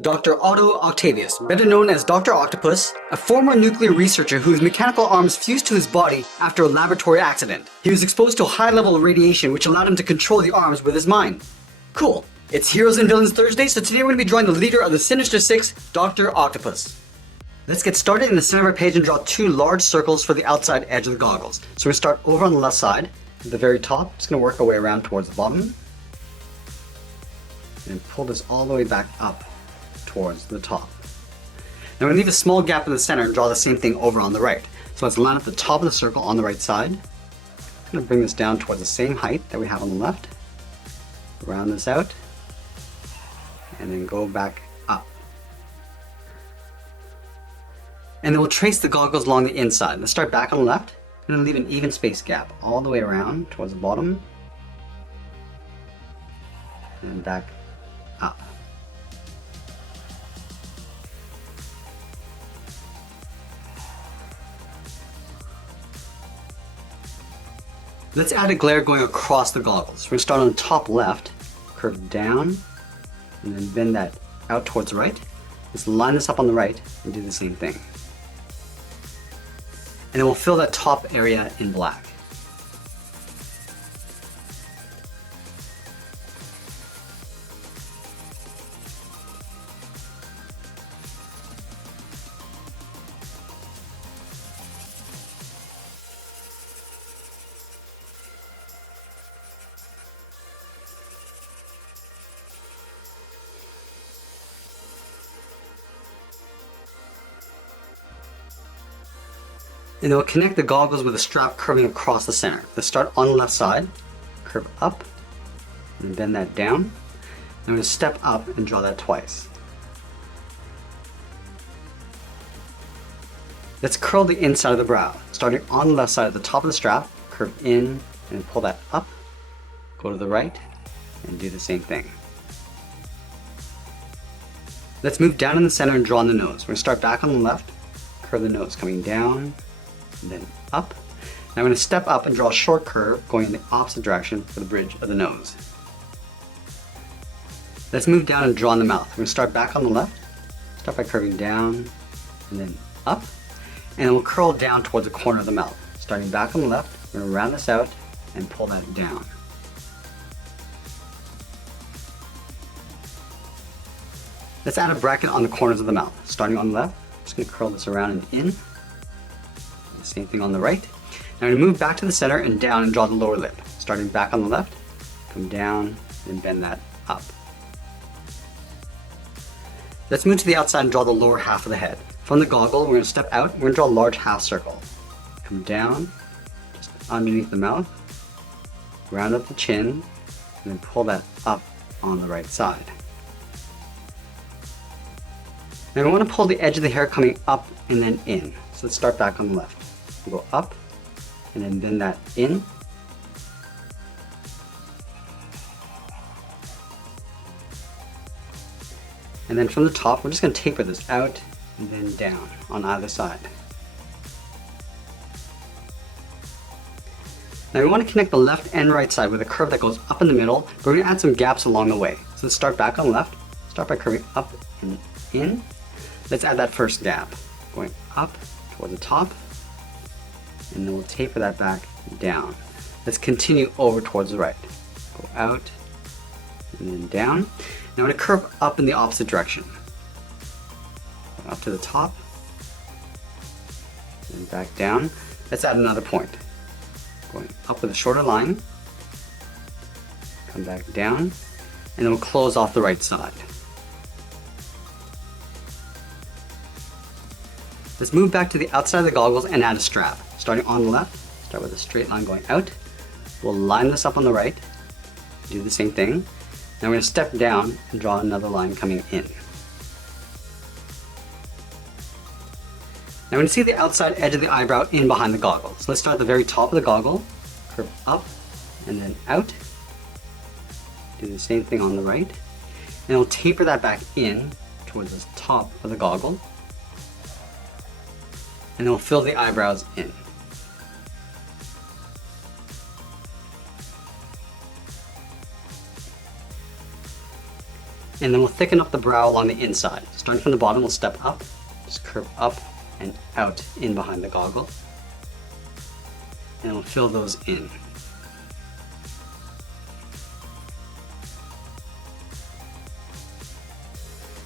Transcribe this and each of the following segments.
Dr. Otto Octavius, better known as Dr. Octopus, a former nuclear researcher whose mechanical arms fused to his body after a laboratory accident. He was exposed to a high level of radiation which allowed him to control the arms with his mind. Cool. It's Heroes and Villains Thursday, so today we're going to be drawing the leader of the Sinister Six, Dr. Octopus. Let's get started in the center of our page and draw two large circles for the outside edge of the goggles. So we're going to start over on the left side, at the very top. Just going to work our way around towards the bottom. And pull this all the way back up towards the top. Now we're going to leave a small gap in the center and draw the same thing over on the right. So let's line up the top of the circle on the right side. I'm going to bring this down towards the same height that we have on the left. Round this out. And then go back up. And then we'll trace the goggles along the inside. Let's start back on the left. I'm going to leave an even space gap all the way around towards the bottom. And back up. Let's add a glare going across the goggles. We're going to start on the top left, curve down, and then bend that out towards the right. Let's line this up on the right and do the same thing. And then we'll fill that top area in black. And then we'll connect the goggles with a strap curving across the center. Let's start on the left side, curve up, and bend that down. And I'm going to step up and draw that twice. Let's curl the inside of the brow. Starting on the left side at the top of the strap, curve in and pull that up, go to the right, and do the same thing. Let's move down in the center and draw on the nose. We're going to start back on the left, curve the nose coming down, and then up. Now I'm going to step up and draw a short curve going in the opposite direction for the bridge of the nose. Let's move down and draw on the mouth. We're going to start back on the left, start by curving down and then up, and then we'll curl down towards the corner of the mouth. Starting back on the left, we're going to round this out and pull that down. Let's add a bracket on the corners of the mouth. Starting on the left, just going to curl this around and in. Same thing on the right. Now I'm going to move back to the center and down and draw the lower lip. Starting back on the left, come down and bend that up. Let's move to the outside and draw the lower half of the head. From the goggle, we're going to step out, we're going to draw a large half circle. Come down, just underneath the mouth, round up the chin, and then pull that up on the right side. Now we want to pull the edge of the hair coming up and then in. So let's start back on the left. We'll go up and then bend that in. And then from the top, we're just going to taper this out and then down on either side. Now we want to connect the left and right side with a curve that goes up in the middle, but we're going to add some gaps along the way. So let's start back on the left, start by curving up and in. Let's add that first gap, going up toward the top, and then we'll taper that back down. Let's continue over towards the right. Go out, and then down. Now I'm going to curve up in the opposite direction. Up to the top, and back down. Let's add another point. Going up with a shorter line, come back down, and then we'll close off the right side. Let's move back to the outside of the goggles and add a strap. Starting on the left, start with a straight line going out. We'll line this up on the right, do the same thing. Now we're going to step down and draw another line coming in. Now we're going to see the outside edge of the eyebrow in behind the goggle. So let's start at the very top of the goggle, curve up and then out. Do the same thing on the right. And we'll taper that back in towards the top of the goggle. And then we'll fill the eyebrows in. And then we'll thicken up the brow along the inside. Starting from the bottom, we'll step up, just curve up and out in behind the goggle. And we'll fill those in.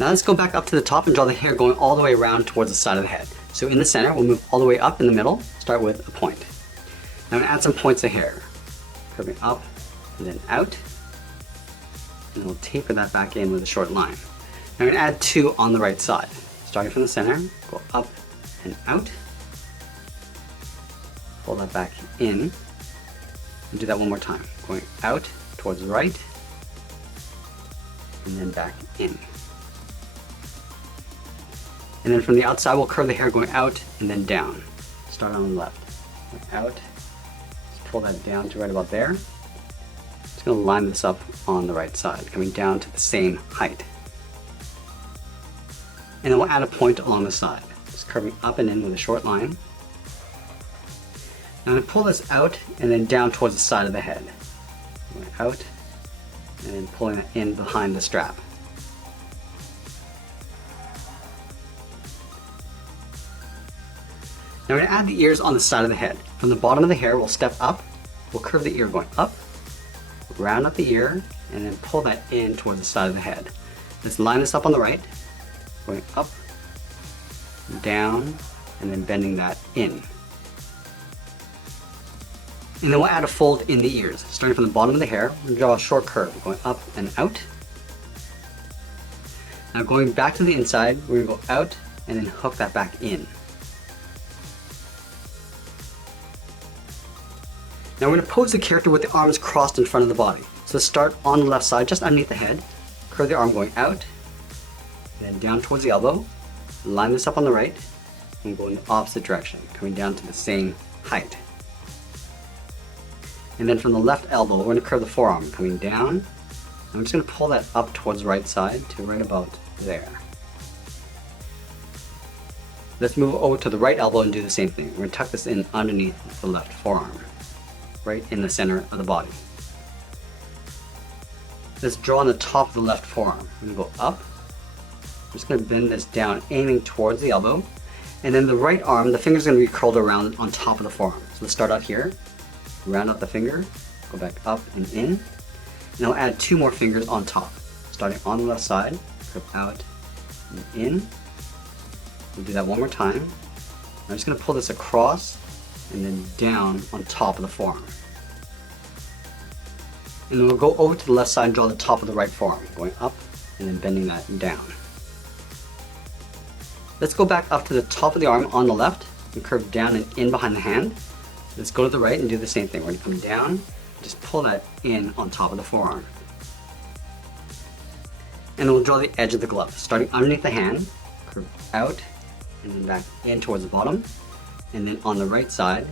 Now let's go back up to the top and draw the hair going all the way around towards the side of the head. So in the center, we'll move all the way up in the middle, start with a point. Now I'm going to add some points of hair. Curving up and then out. And we'll taper that back in with a short line. Now I'm going to add 2 on the right side. Starting from the center, go up and out. Pull that back in. And do that one more time. Going out towards the right. And then back in. And then from the outside, we'll curve the hair going out and then down. Start on the left. Going out. Just pull that down to right about there. Just going to line this up on the right side, coming down to the same height. And then we'll add a point along the side. Just curving up and in with a short line. Now I'm going to pull this out and then down towards the side of the head. Going out and then pulling it in behind the strap. Now we're going to add the ears on the side of the head. From the bottom of the hair, we'll step up, we'll curve the ear going up, round up the ear, and then pull that in towards the side of the head. Let's line this up on the right, going up, down, and then bending that in. And then we'll add a fold in the ears. Starting from the bottom of the hair, we'll draw a short curve, going up and out. Now going back to the inside, we're going to go out and then hook that back in. Now we're going to pose the character with the arms crossed in front of the body. So let's start on the left side, just underneath the head. Curve the arm going out, then down towards the elbow. Line this up on the right, and go in the opposite direction, coming down to the same height. And then from the left elbow, we're going to curve the forearm, coming down. I'm just going to pull that up towards the right side to right about there. Let's move over to the right elbow and do the same thing. We're going to tuck this in underneath the left forearm, right in the center of the body. Let's draw on the top of the left forearm. I'm going to go up. I'm just going to bend this down, aiming towards the elbow. And then the right arm, the finger's going to be curled around on top of the forearm. So let's start out here. Round out the finger, go back up and in. And I'll add 2 more fingers on top. Starting on the left side, curve out and in. We'll do that one more time. I'm just going to pull this across and then down on top of the forearm. And then we'll go over to the left side and draw the top of the right forearm, going up and then bending that down. Let's go back up to the top of the arm on the left and curve down and in behind the hand. Let's go to the right and do the same thing. We're going to come down, just pull that in on top of the forearm. And then we'll draw the edge of the glove, starting underneath the hand, curve out and then back in towards the bottom. And then on the right side,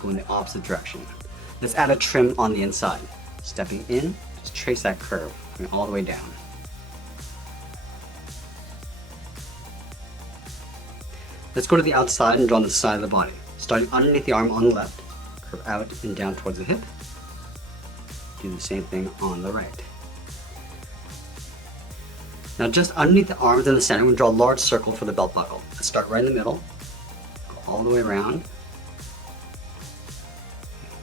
go in the opposite direction. Let's add a trim on the inside. Stepping in, just trace that curve, going all the way down. Let's go to the outside and draw on the side of the body. Starting underneath the arm on the left, curve out and down towards the hip. Do the same thing on the right. Now just underneath the arms in the center, we'll draw a large circle for the belt buckle. Let's start right in the middle, go all the way around,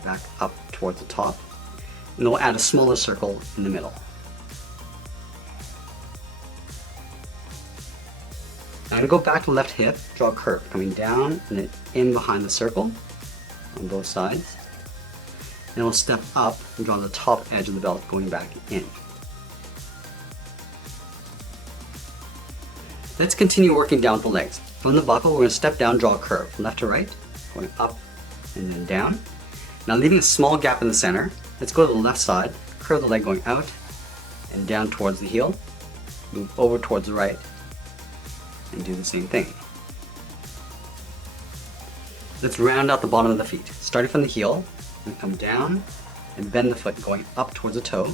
back up towards the top, and then we'll add a smaller circle in the middle. Now to go back to the left hip, draw a curve, coming down and then in behind the circle on both sides. And we'll step up and draw the top edge of the belt going back in. Let's continue working down the legs. From the buckle, we're going to step down, draw a curve from left to right, going up and then down. Now leaving a small gap in the center, let's go to the left side, curve the leg going out and down towards the heel, move over towards the right, and do the same thing. Let's round out the bottom of the feet. Starting from the heel, we come down and bend the foot going up towards the toe.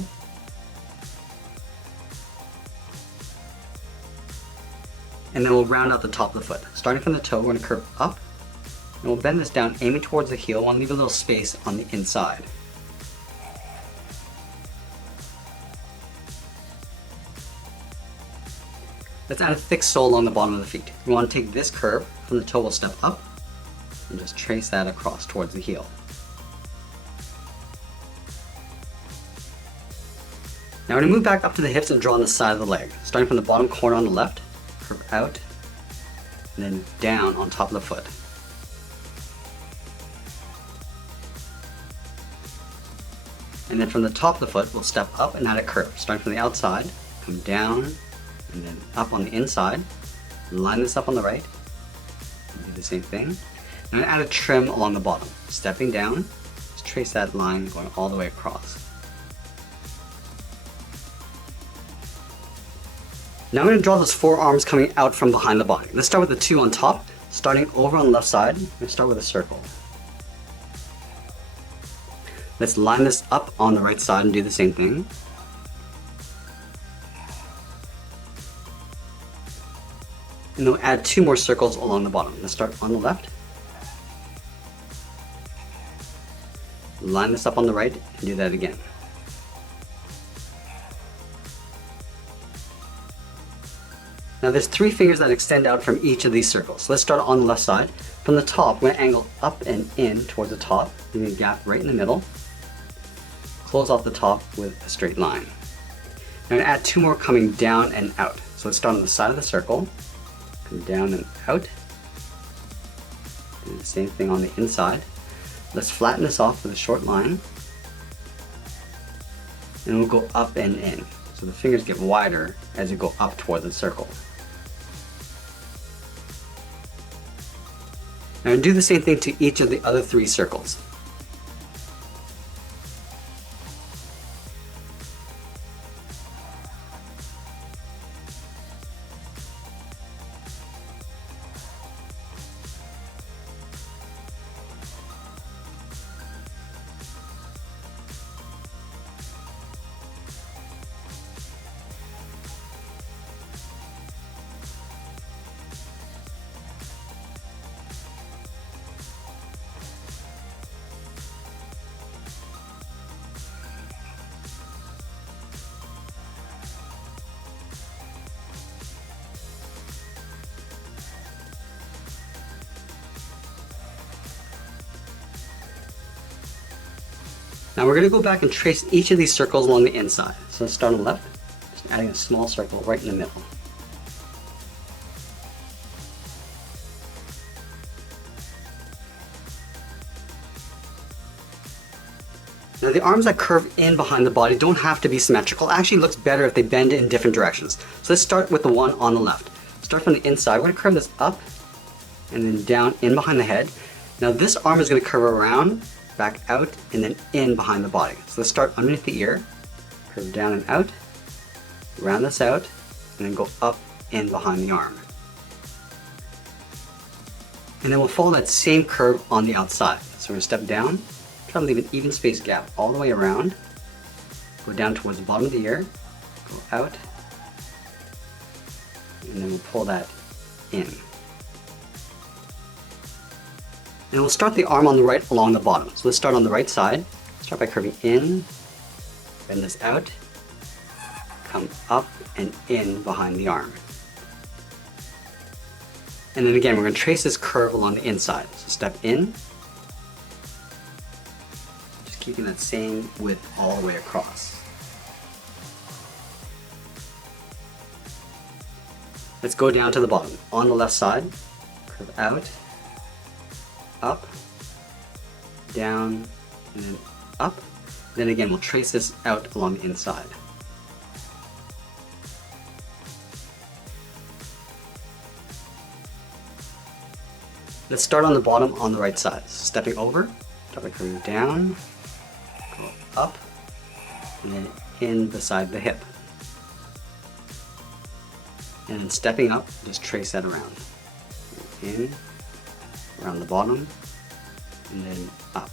And then we'll round out the top of the foot. Starting from the toe, we're going to curve up, and we'll bend this down, aiming towards the heel. We'll leave a little space on the inside. Let's add a thick sole along the bottom of the feet. We want to take this curve from the toe, we'll step up and just trace that across towards the heel. Now we're going to move back up to the hips and draw on the side of the leg. Starting from the bottom corner on the left, curve out, and then down on top of the foot. And then from the top of the foot, we'll step up and add a curve. Starting from the outside, come down, and then up on the inside. Line this up on the right, and do the same thing. And add a trim along the bottom. Stepping down, just trace that line going all the way across. Now I'm going to draw those four arms coming out from behind the body. Let's start with the two on top. Starting over on the left side, I'm going to start with a circle. Let's line this up on the right side and do the same thing. And then we'll add two more circles along the bottom. Let's start on the left. Line this up on the right and do that again. Now there's three fingers that extend out from each of these circles. So let's start on the left side. From the top, we're going to angle up and in towards the top, leaving a gap right in the middle. Close off the top with a straight line. Now I'm going to add two more coming down and out. So let's start on the side of the circle, come down and out. Do the same thing on the inside. Let's flatten this off with a short line. And we'll go up and in. So the fingers get wider as you go up towards the circle. Now do the same thing to each of the other three circles. Now we're going to go back and trace each of these circles along the inside. So let's start on the left, just adding a small circle right in the middle. Now the arms that curve in behind the body don't have to be symmetrical. It actually looks better if they bend in different directions. So let's start with the one on the left. Start from the inside. We're going to curve this up and then down in behind the head. Now this arm is going to curve around, back out, and then in behind the body. So let's start underneath the ear, curve down and out, round this out, and then go up in behind the arm. And then we'll follow that same curve on the outside. So we're going to step down, try to leave an even space gap all the way around, go down towards the bottom of the ear, go out, and then we'll pull that in. And we'll start the arm on the right along the bottom. So let's start on the right side. Start by curving in, bend this out, come up and in behind the arm. And then again, we're going to trace this curve along the inside. So step in, just keeping that same width all the way across. Let's go down to the bottom. On the left side, curve out, up, down, and then up. Then again, we'll trace this out along the inside. Let's start on the bottom on the right side. So stepping over, start by curving down, go up, and then in beside the hip. And then stepping up, just trace that around. In, around the bottom, and then up.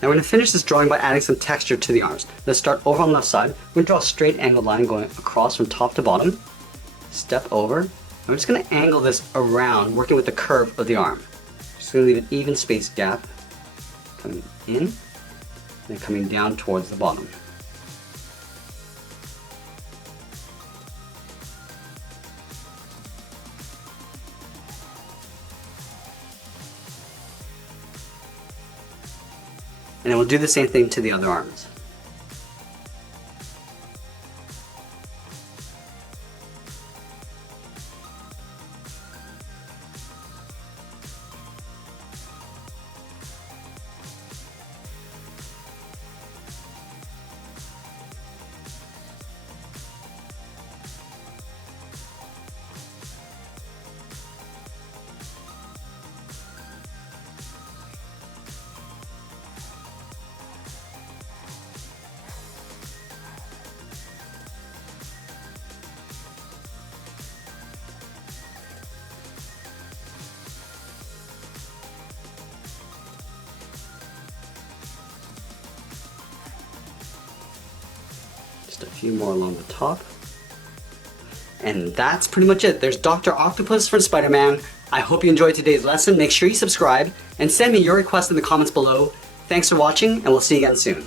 Now we're going to finish this drawing by adding some texture to the arms. Let's start over on the left side. We're going to draw a straight angled line going across from top to bottom. Step over. I'm just going to angle this around, working with the curve of the arm. Just going to leave an even space gap coming in, and then coming down towards the bottom. And then we'll do the same thing to the other arms. Just a few more along the top. And that's pretty much it. There's Dr. Octopus for Spider-Man. I hope you enjoyed today's lesson. Make sure you subscribe and send me your requests in the comments below. Thanks for watching, and we'll see you again soon.